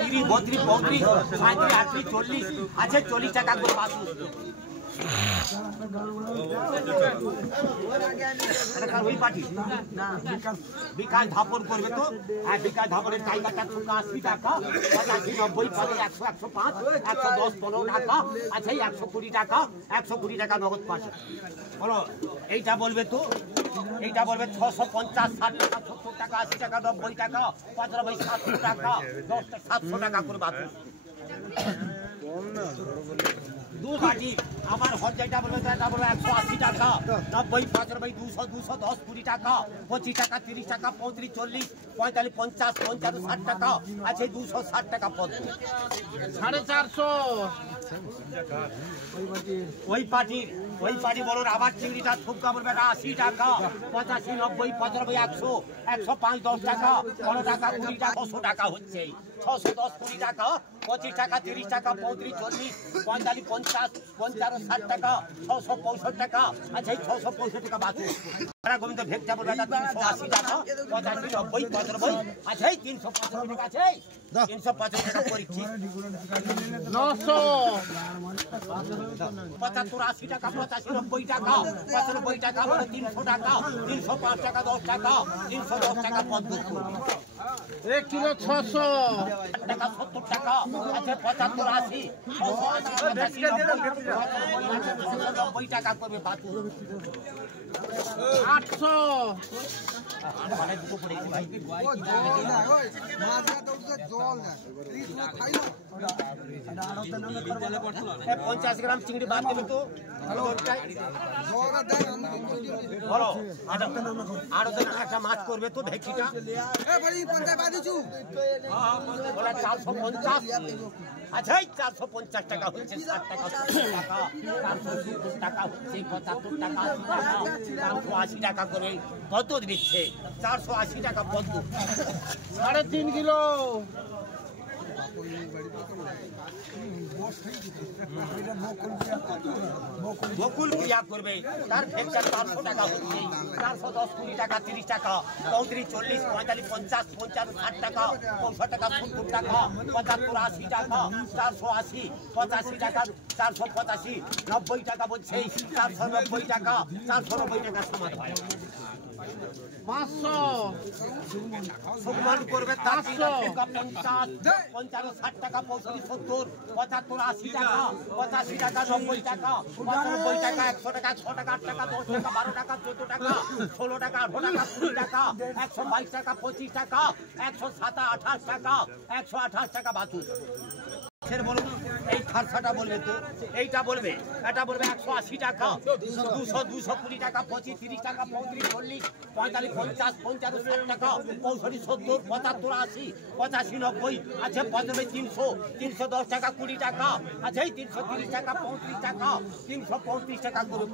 32, 33, 35, 40 আছে 40 টাকা করে বাসু বিকাশ ধাপন করবে তো বিকাশ ধাপনের টাইগারটা 80 টাকা 85, 90, 100, 105, 110, 15 টাকা আচ্ছা 120 টাকা 120 টাকা নগদ পাশে বলো এইটা বলবে তো এইটা বলবে 650, 60 টাকা 70 টাকা 80 টাকা 90 টাকা 95, 700 টাকা 700 টাকা করে বাসু দু বাটি আমার হজ্জাইটা বলবে এটা বলবে 180 টাকা 90, 95, 200, 210, 20 টাকা 25 টাকা 30 টাকা 35, 40, 45, 50, 55, 60 টাকা আছে 260 টাকা পদ 450 ওই পার্টি বলুন আবার চিংড়িটা থুপকা বলবে 80 টাকা 85, 90, 95, 100, 105, 10 টাকা 15 টাকা 20 টাকা 600 টাকা হচ্ছে 610, 20 টাকা 25 টাকা 30 টাকা 35, 40, 45, 50, 55, 60 টাকা 665 টাকা আচ্ছা 665 টাকা বাকি গোবিন্দ ভেকটা বলবে 380 টাকা 85, 90, 95 আচ্ছা 385 টাকা আছে 385 টাকা পরীক্ষি 900 75, 80 টাকা 85, 90 টাকা 95 টাকা 300 টাকা 305 টাকা 10 টাকা 310 টাকা 50 1 কিলো 600 টাকা 70 টাকা আচ্ছা 75, 80 90 টাকা করবে বাতু 800 মানে দুটো পড়ে গেছে ভাই 50 গ্রাম চিংড়ি বাদ দেবে তো বলো আরো একটা মাছ করবে তো ভেটকিটা 450 আচ্ছা 450 টাকা হচ্ছে 60 টাকা 70 টাকা 470 টাকা হচ্ছে 75 টাকা 80 টাকা করে কত দিচ্ছে 480 টাকা পদ্ম 3.5 কিলো বকুল ক্রিয়া করবে তার ভেক্টর 400 টাকা হচ্ছে 410, 20 টাকা 30 টাকা 35, 40, 45, 50, 55, 60 টাকা 65 টাকা 70 টাকা 75, 80 টাকা 480, 85 টাকা 485, 90 টাকা বলছে 490 টাকা 490 টাকা সমান হয় 500 সুগমান করবে 450, 50, 60 টাকা 65, 70, 75, 80 টাকা 85 টাকা 90 টাকা 95 টাকা 100 টাকা 6 টাকা 8 টাকা 10 টাকা 12 টাকা 14 টাকা 16 টাকা 18 টাকা 20 টাকা 122 টাকা 25 টাকা 128 টাকা 128 টাকা বাতু বলুন এই খারসাটা বলবে তো এইটা বলবে এটা বলবে 180 টাকা 200, 220 টাকা 25, 30 টাকা 35, 40, 45, 50, 55, 60 টাকা 65, 70, 75, 80, 85, 90 আচ্ছা 95, 300, 310 টাকা 20 টাকা আচ্ছা 330 টাকা 35 টাকা 335 টাকা করে